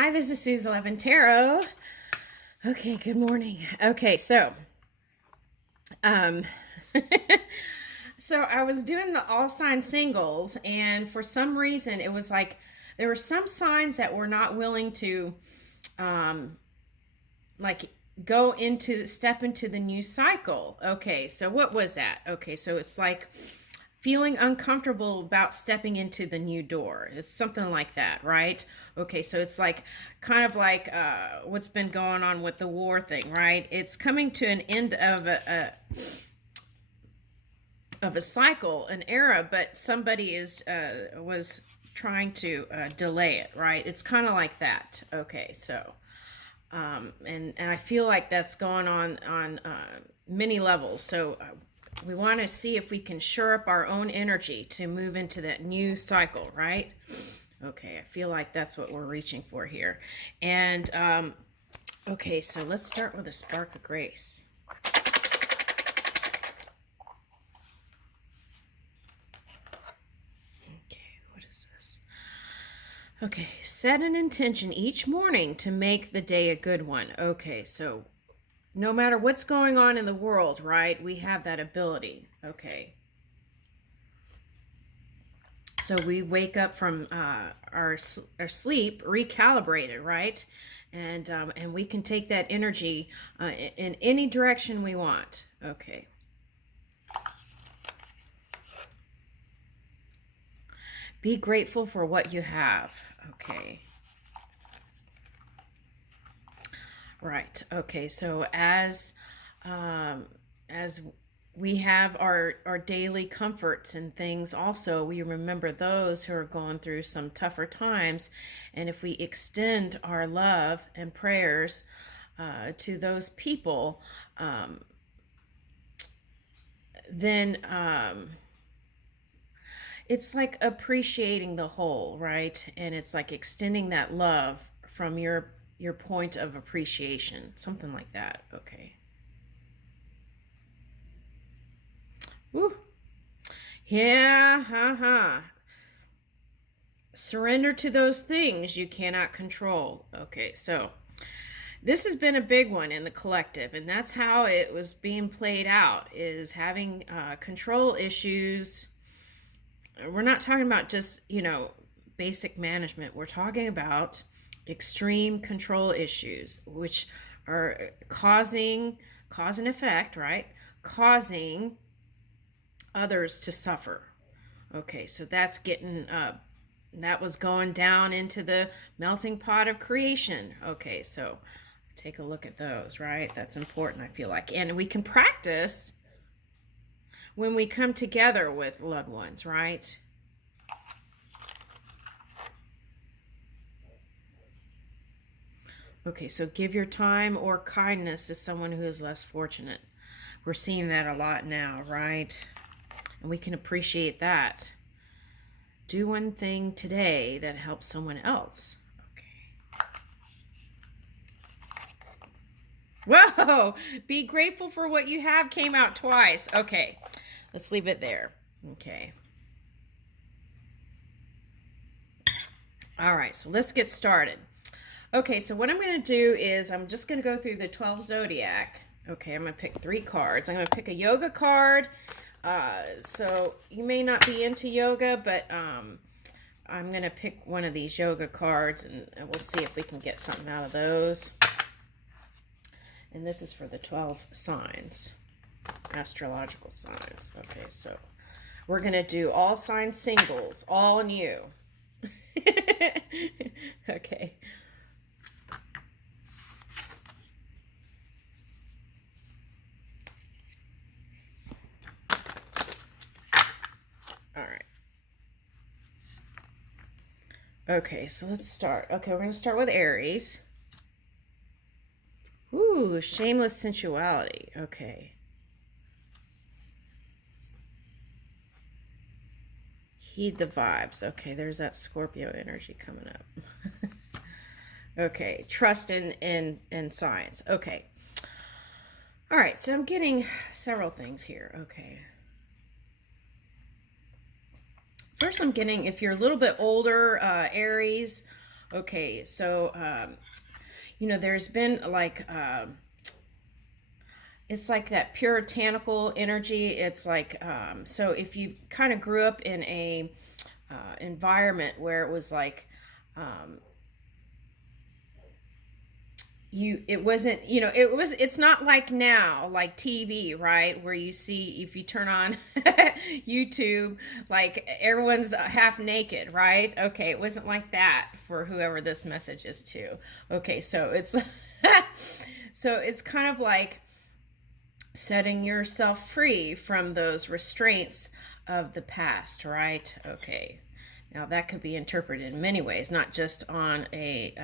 Hi, this is Suze 11 Tarot. Okay, good morning. Okay, so um so I was doing the all sign singles, and for some reason it was like there were some signs that were not willing to um like go into step into the new cycle. Okay, so what was that? Okay, so it's like feeling uncomfortable about stepping into the new door. It's something like that, right? Okay, so it's like kind of like what's been going on with the war thing, right? It's coming to an end of a cycle, an era, but somebody is was trying to delay it, right? It's kind of like that. Okay, so and I feel like that's going on many levels. So we want to see if we can shore up our own energy to move into that new cycle, right? Okay, I feel like that's what we're reaching for here. And okay, so let's start with a spark of grace. Okay, what is this? Okay, set an intention each morning to make the day a good one. Okay, so no matter what's going on in the world, right, we have that ability. Okay. So we wake up from our sleep recalibrated, right? And we can take that energy in any direction we want. Okay. Be grateful for what you have. Okay. Right. Okay. So as we have our daily comforts and things, also we remember those who are going through some tougher times, and if we extend our love and prayers to those people, then it's like appreciating the whole, right? And it's like extending that love from your point of appreciation, something like that. Okay. Woo. Yeah, surrender to those things you cannot control. Okay, so this has been a big one in the collective, and that's how it was being played out, is having control issues. We're not talking about just, basic management. We're talking about extreme control issues, which are causing cause and effect, right? Causing others to suffer. Okay, so that's getting that was going down into the melting pot of creation. Okay, so take a look at those, right? That's important, I feel like. And we can practice when we come together with loved ones, right? Okay, so give your time or kindness to someone who is less fortunate. We're seeing that a lot now, right? And we can appreciate that. Do one thing today that helps someone else. Okay. Whoa! Be grateful for what you have came out twice. Okay. Let's leave it there. Okay. All right, so let's get started. Okay, so what I'm going to do is I'm just going to go through the 12 zodiac. Okay, I'm going to pick 3 cards. I'm going to pick a yoga card. So you may not be into yoga, but I'm going to pick one of these yoga cards, and we'll see if we can get something out of those. And this is for the 12 signs, astrological signs. Okay, so we're going to do all sign singles, all new. Okay. All right. Okay, so let's start. Okay, we're going to start with Aries. Ooh, shameless sensuality. Okay. Heed the vibes. Okay, there's that Scorpio energy coming up. Okay, trust in science. Okay. All right, so I'm getting several things here. Okay. First, I'm getting, if you're a little bit older, Aries, Okay, so there's been like it's like that puritanical energy. It's like so if you kind of grew up in a environment where it was like um, it wasn't, it's not like now, like TV, right, where you see, if you turn on YouTube, like everyone's half naked, right? Okay, it wasn't like that for whoever this message is to. Okay, so it's so it's kind of like setting yourself free from those restraints of the past, right? Okay. Now that could be interpreted in many ways, not just on a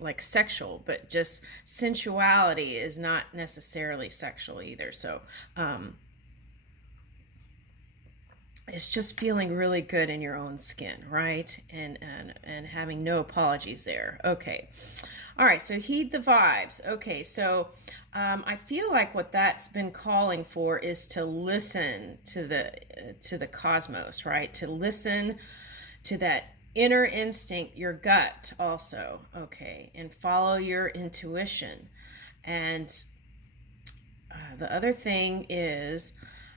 like sexual, but just sensuality is not necessarily sexual either. So it's just feeling really good in your own skin, right? And having no apologies there. Okay. All right, so heed the vibes. Okay, so I feel like what that's been calling for is to listen to the cosmos, right? To listen to that inner instinct, your gut also. Okay, and follow your intuition. And the other thing is,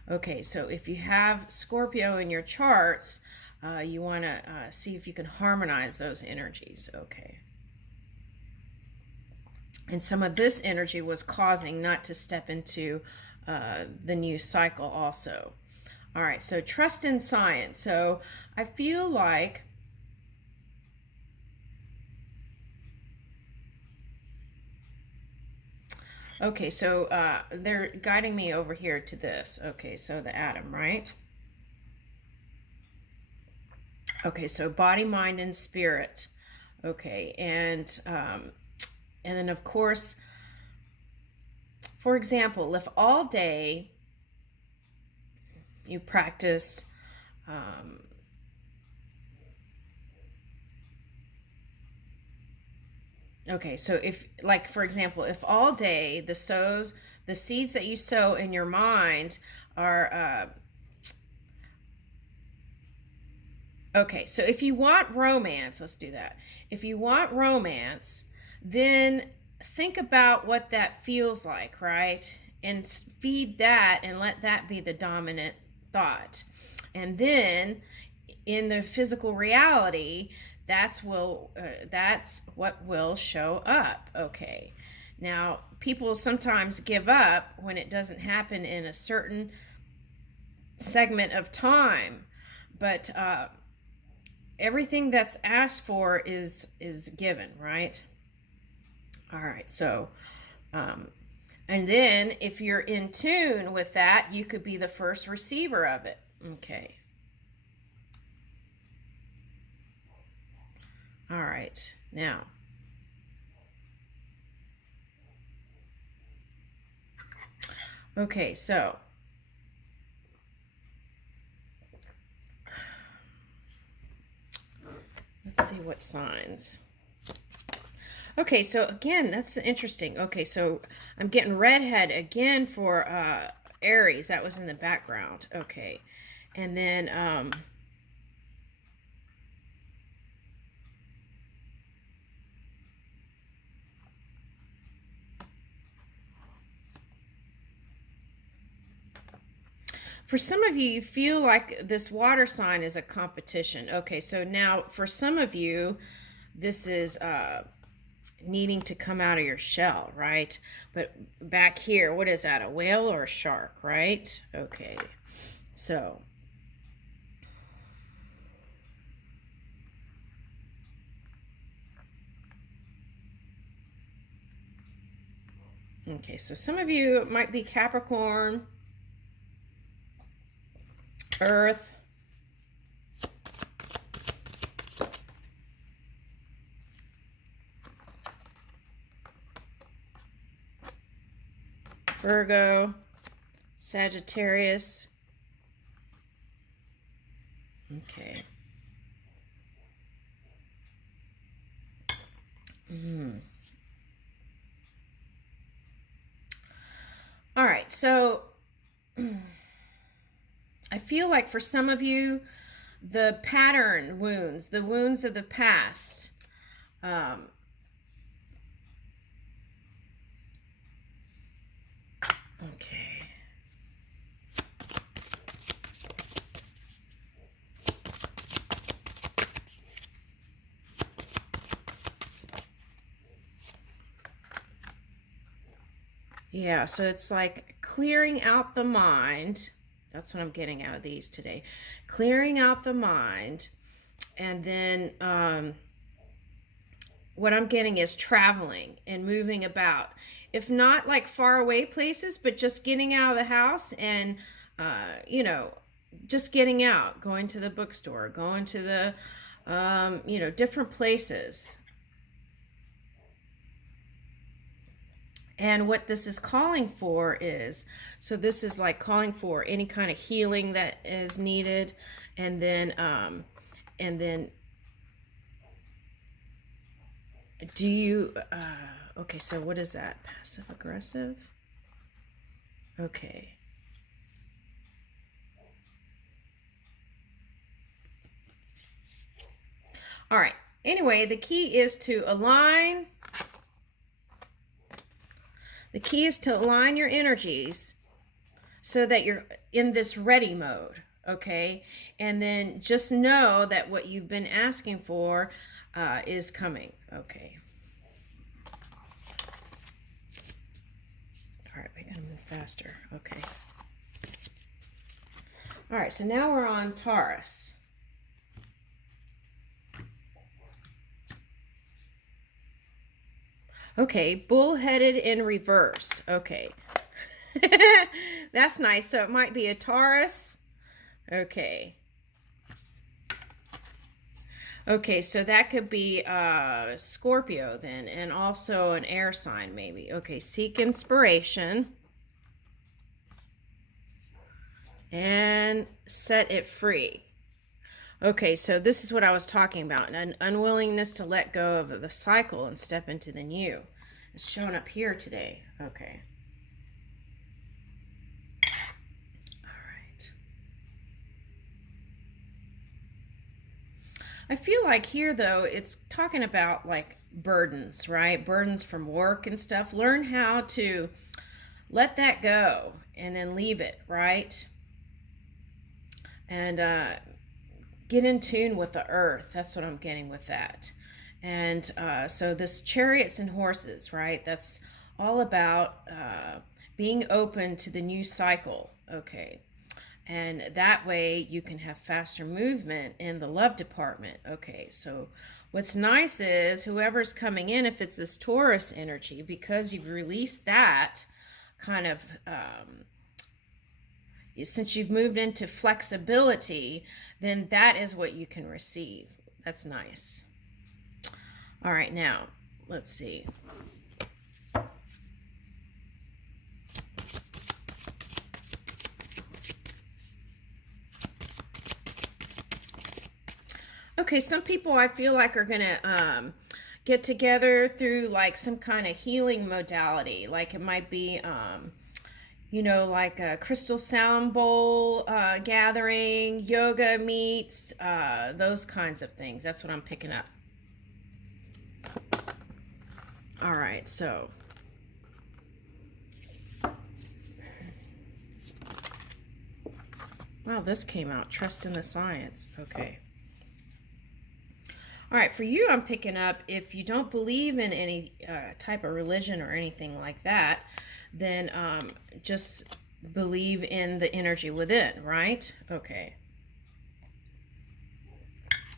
okay, so if you have Scorpio in your charts, you want to see if you can harmonize those energies. Okay. And some of this energy was causing not to step into the new cycle also. All right, so trust in science. So I feel like okay, so they're guiding me over here to this. Okay, so the atom, right? Okay, so body, mind, and spirit. Okay, and then of course, for example, if all day you practice um, okay, so if, like, for example, if all day the seeds that you sow in your mind are okay, so if you want romance, let's do that. If you want romance, then think about what that feels like, right? And feed that and let that be the dominant thought. And then in the physical reality, that's what will show up. Okay. Now, people sometimes give up when it doesn't happen in a certain segment of time, but everything that's asked for is given, right? All right, so and then if you're in tune with that, you could be the first receiver of it. Okay. All right, now okay, so let's see what signs. Okay, so again, that's interesting. Okay, so I'm getting redhead again for Aries. That was in the background. Okay. And then for some of you, you feel like this water sign is a competition. Okay, so now for some of you, this is needing to come out of your shell, right? But back here, what is that, a whale or a shark, right? Okay, so okay, so some of you might be Capricorn, Earth, Virgo, Sagittarius. Okay. All right, so I feel like for some of you, the pattern wounds, the wounds of the past, Um, okay. Yeah, so it's like clearing out the mind. That's what I'm getting out of these today. Clearing out the mind. And then what I'm getting is traveling and moving about. If not like far away places, but just getting out of the house and, you know, just getting out, going to the bookstore, going to the, you know, different places. And what this is calling for is, so this is like calling for any kind of healing that is needed, and then do you, okay, so what is that? Passive aggressive? Okay. All right. Anyway, the key is to align. The key is to align your energies so that you're in this ready mode, okay? And then just know that what you've been asking for is coming, okay? All right, we're going to move faster, okay? All right, so now we're on Taurus. Okay, bullheaded and reversed, okay. That's nice. So it might be a Taurus. Okay. Okay, so that could be Scorpio then, and also an air sign maybe. Okay, seek inspiration and set it free. Okay, so this is what I was talking about, an unwillingness to let go of the cycle and step into the new. It's showing up here today. Okay. I feel like here, though, it's talking about like burdens, right? Burdens from work and stuff. Learn how to let that go and then leave it, right? And get in tune with the earth. That's what I'm getting with that. And so this chariots and horses, right? That's all about being open to the new cycle. Okay. And that way you can have faster movement in the love department. Okay, so what's nice is whoever's coming in, if it's this Taurus energy, because you've released that kind of, since you've moved into flexibility, then that is what you can receive. That's nice. All right, now, let's see. Okay, some people I feel like are gonna get together through like some kind of healing modality. Like it might be, you know, like a crystal sound bowl gathering, yoga meets, those kinds of things. That's what I'm picking up. All right, so. Wow, this came out. Trust in the science. Okay. All right, for you, I'm picking up if you don't believe in any type of religion or anything like that, then just believe in the energy within, right? Okay.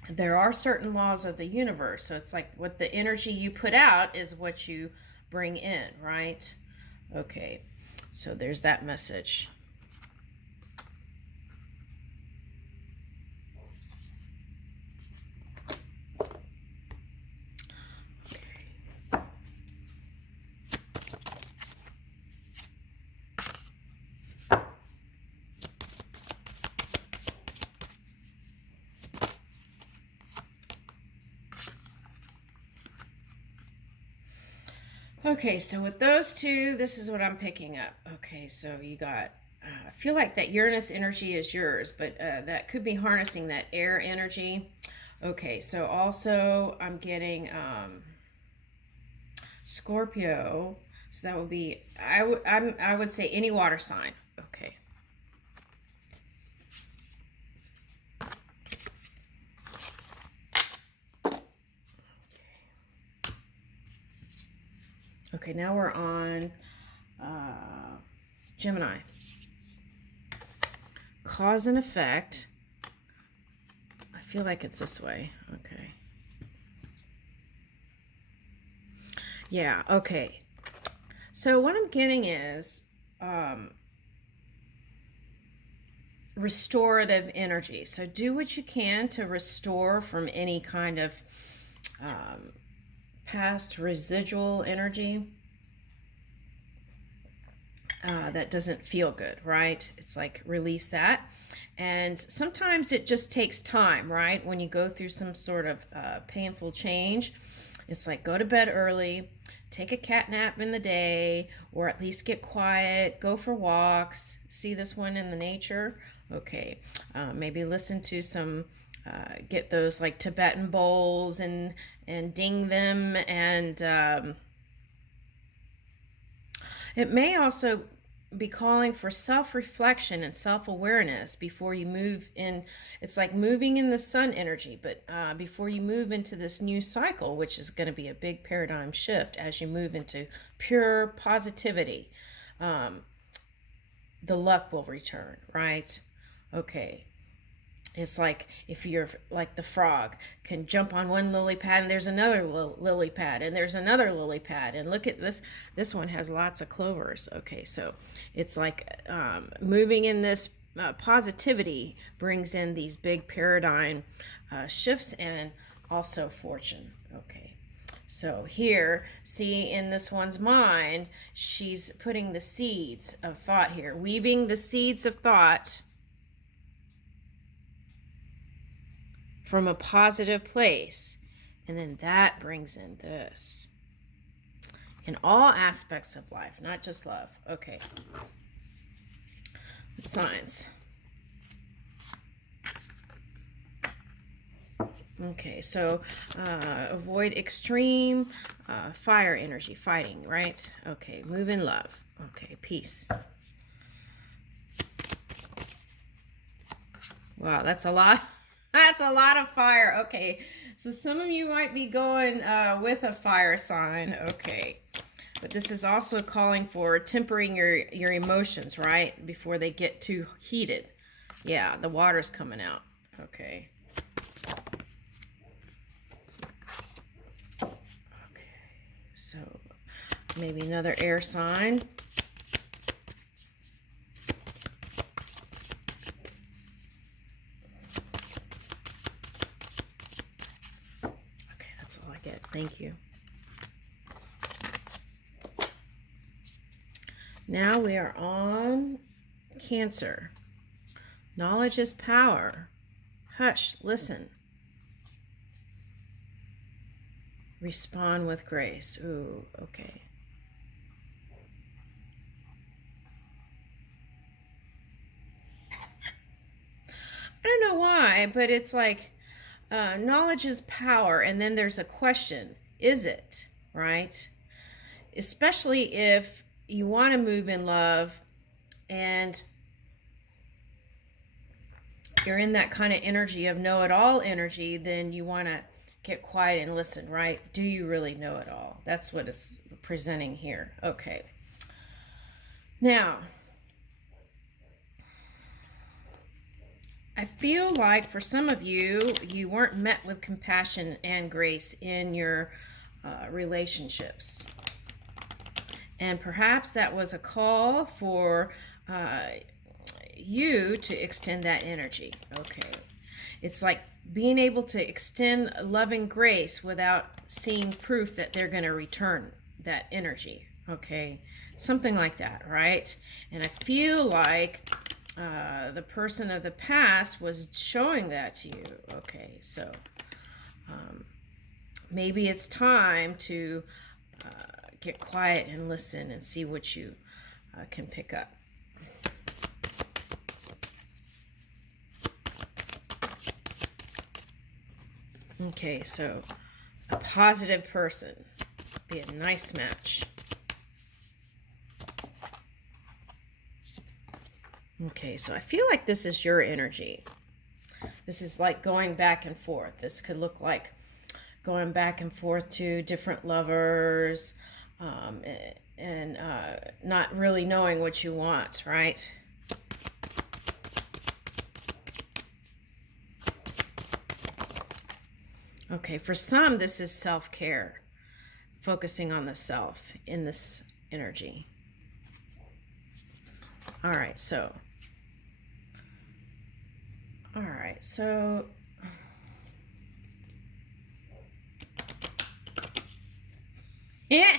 There are certain laws of the universe, so it's like what the energy you put out is what you bring in, right? Okay, so there's that message. Okay, so with those two, this is what I'm picking up. Okay, so you got, I feel like that Uranus energy is yours, but that could be harnessing that air energy. Okay, so also I'm getting Scorpio. So that would be I would say any water sign. Okay. Okay, now we're on Gemini. Cause and effect. I feel like it's this way. Okay. Yeah, okay. So what I'm getting is restorative energy. So do what you can to restore from any kind of past residual energy that doesn't feel good, right? It's like release that. And sometimes it just takes time, right? When you go through some sort of painful change, it's like go to bed early, take a cat nap in the day, or at least get quiet, go for walks, see this one in the nature. Okay, maybe listen to some, get those like Tibetan bowls and ding them, and it may also be calling for self-reflection and self-awareness before you move in. It's like moving in the sun energy, but before you move into this new cycle, which is going to be a big paradigm shift as you move into pure positivity, the luck will return, right? Okay. It's like if you're like the frog, can jump on one lily pad and there's another lily pad and there's another lily pad. And look at this. This one has lots of clovers. Okay, so it's like moving in this positivity brings in these big paradigm shifts and also fortune. Okay. So here, see in this one's mind, she's putting the seeds of thought here, weaving the seeds of thought from a positive place. And then that brings in this. In all aspects of life, not just love. Okay. Signs. Okay, so avoid extreme fire energy, fighting, right? Okay, move in love. Okay, peace. Wow, that's a lot. That's a lot of fire. Okay, so some of you might be going with a fire sign. Okay, but this is also calling for tempering your emotions, right? Before they get too heated. Yeah, the water's coming out. Okay. Okay, so maybe another air sign. Thank you. Now we are on Cancer. Knowledge is power. Hush, listen. Respond with grace. Ooh, okay. I don't know why, but it's like knowledge is power, and then there's a question. Is it? Right? Especially if you want to move in love and you're in that kind of energy of know-it-all energy, then you want to get quiet and listen, right? Do you really know it all? That's what it's presenting here. Okay. Now, I feel like for some of you, you weren't met with compassion and grace in your relationships. And perhaps that was a call for you to extend that energy. Okay. It's like being able to extend love and grace without seeing proof that they're going to return that energy. Okay. Something like that, right? And I feel like the person of the past was showing that to you. Okay, so maybe it's time to get quiet and listen and see what you can pick up. Okay, so a positive person. Be a nice match. Okay, so I feel like this is your energy. This is like going back and forth. This could look like going back and forth to different lovers, um, and not really knowing what you want, right? Okay, for some, this is self-care, focusing on the self in this energy. All right, so yeah,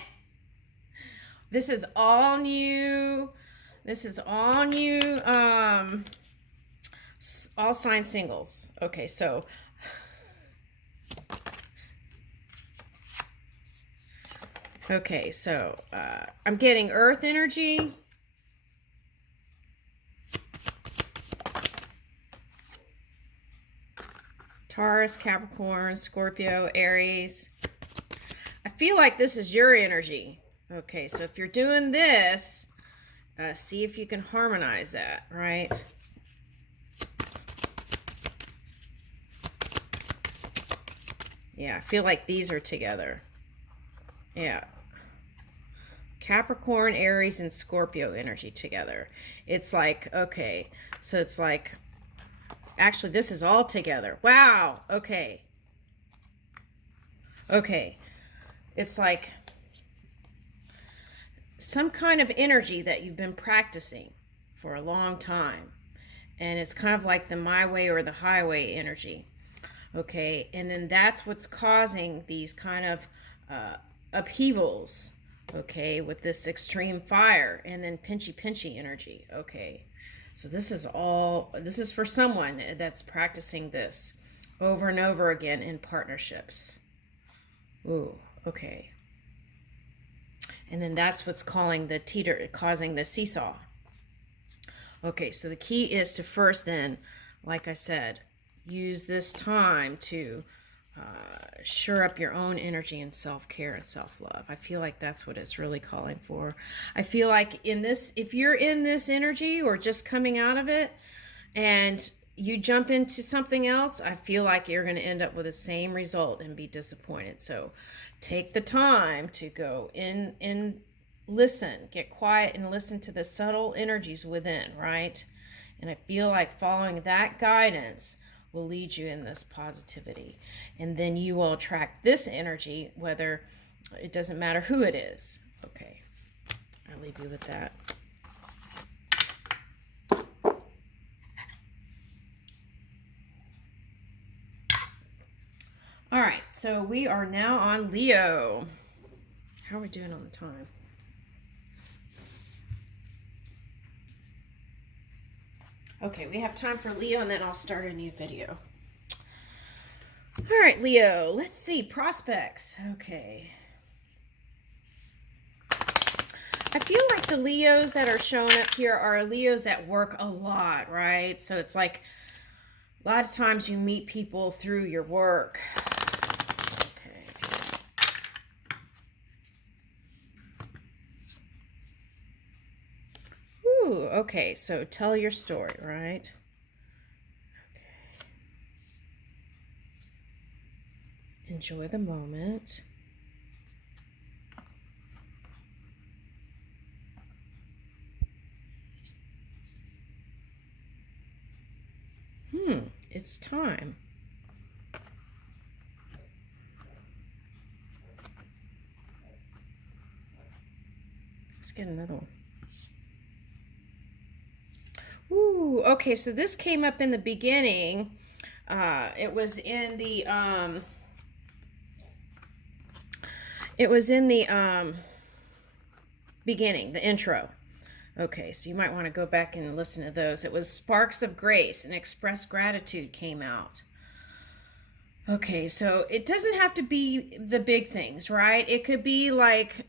this is all new. This is all new. All sign singles. Okay, so I'm getting earth energy. Taurus, Capricorn, Scorpio, Aries. I feel like this is your energy. Okay, so if you're doing this, see if you can harmonize that, right? Yeah, I feel like these are together. Yeah. Capricorn, Aries, and Scorpio energy together. It's like, okay, so it's like, actually, this is all together. Wow, okay. Okay, it's like some kind of energy that you've been practicing for a long time. And it's kind of like the my way or the highway energy. Okay, and then that's what's causing these kind of upheavals, okay, with this extreme fire and then pinchy energy. Okay, so this is for someone that's practicing this over and over again in partnerships. Ooh, okay. And then that's what's causing the seesaw. Okay, so the key is to first then, like I said, use this time to shore up your own energy and self-care and self-love. I feel like that's what it's really calling for. I feel like if you're in this energy or just coming out of it and you jump into something else, I feel like you're going to end up with the same result and be disappointed. So take the time to go in, listen, get quiet and listen to the subtle energies within, right? And I feel like following that guidance will lead you in this positivity. And then you will attract this energy, whether it doesn't matter who it is. Okay, I'll leave you with that. All right, so we are now on Leo. How are we doing on the time? Okay, we have time for Leo, and then I'll start a new video. All right, Leo, let's see. Prospects. Okay. I feel like the Leos that are showing up here are Leos that work a lot, right? So it's like a lot of times you meet people through your work. Okay, so tell your story, right? Okay. Enjoy the moment. It's time. Let's get another one. Ooh, okay, so this came up in the beginning. It was in the beginning, the intro. Okay, so you might want to go back and listen to those. It was Sparks of Grace and Express Gratitude came out. Okay, so it doesn't have to be the big things, right? It could be like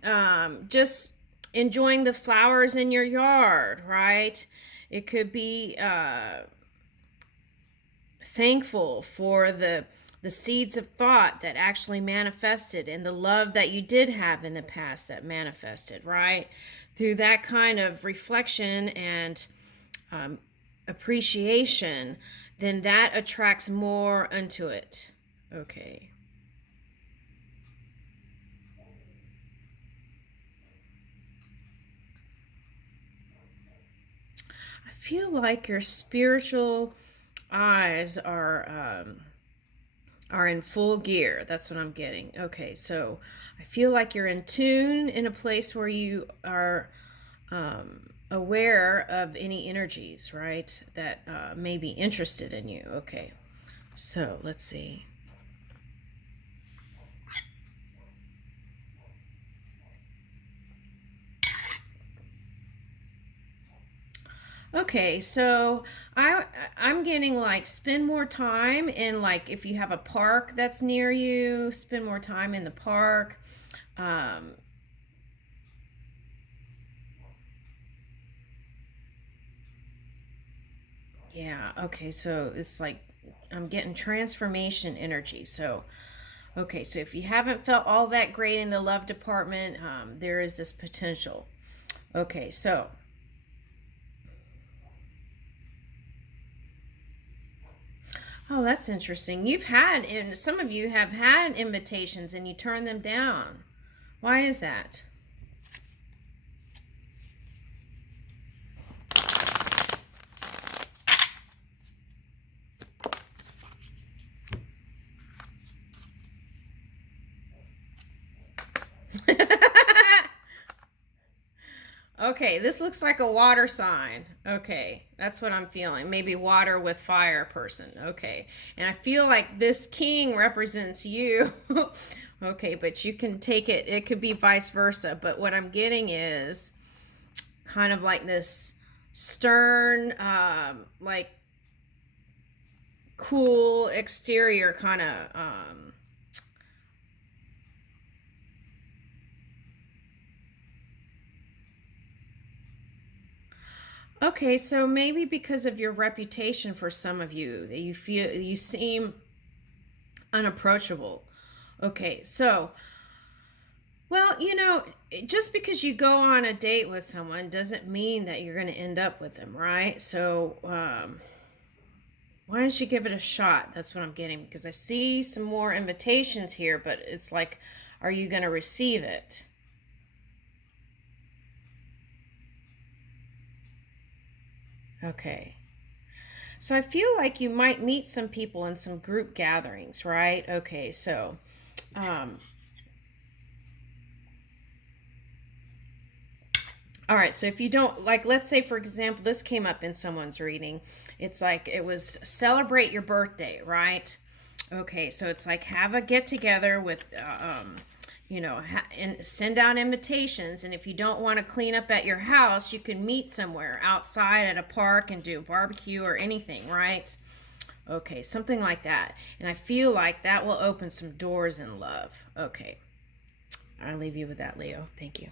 just enjoying the flowers in your yard, right? It could be thankful for the the seeds of thought that actually manifested, and the love that you did have in the past that manifested, right? Through that kind of reflection and appreciation, then that attracts more unto it. Okay. I feel like your spiritual eyes are in full gear. That's what I'm getting. Okay, so I feel like you're in tune, in a place where you are aware of any energies, right, that may be interested in you. Okay, so let's see. Okay, so I'm getting like spend more time in, like, if you have a park that's near you, spend more time in the park. Um, yeah, okay, so it's like I'm getting transformation energy. So, okay, so if you haven't felt all that great in the love department, there is this potential. Okay, so oh, that's interesting. You've had, and some of you have had invitations and you turn them down. Why is that? Okay, this looks like a water sign. Okay, that's what I'm feeling. Maybe water with fire person. Okay, and I feel like this king represents you. Okay, but you can take it, it could be vice versa. But what I'm getting is kind of like this stern, like cool exterior kind of. Okay, so maybe because of your reputation, for some of you, that you feel you seem unapproachable. Okay, so, well, just because you go on a date with someone doesn't mean that you're going to end up with them, right? So, why don't you give it a shot? That's what I'm getting, because I see some more invitations here, but it's like, are you going to receive it? Okay. So I feel like you might meet some people in some group gatherings, right? Okay, so um, all right, so if you don't, like, let's say, for example, this came up in someone's reading. It's like it was celebrate your birthday, right? Okay, so it's like have a get together with, and send out invitations. And if you don't want to clean up at your house, you can meet somewhere outside at a park and do a barbecue or anything, right? Okay, something like that. And I feel like that will open some doors in love. Okay, I'll leave you with that, Leo. Thank you.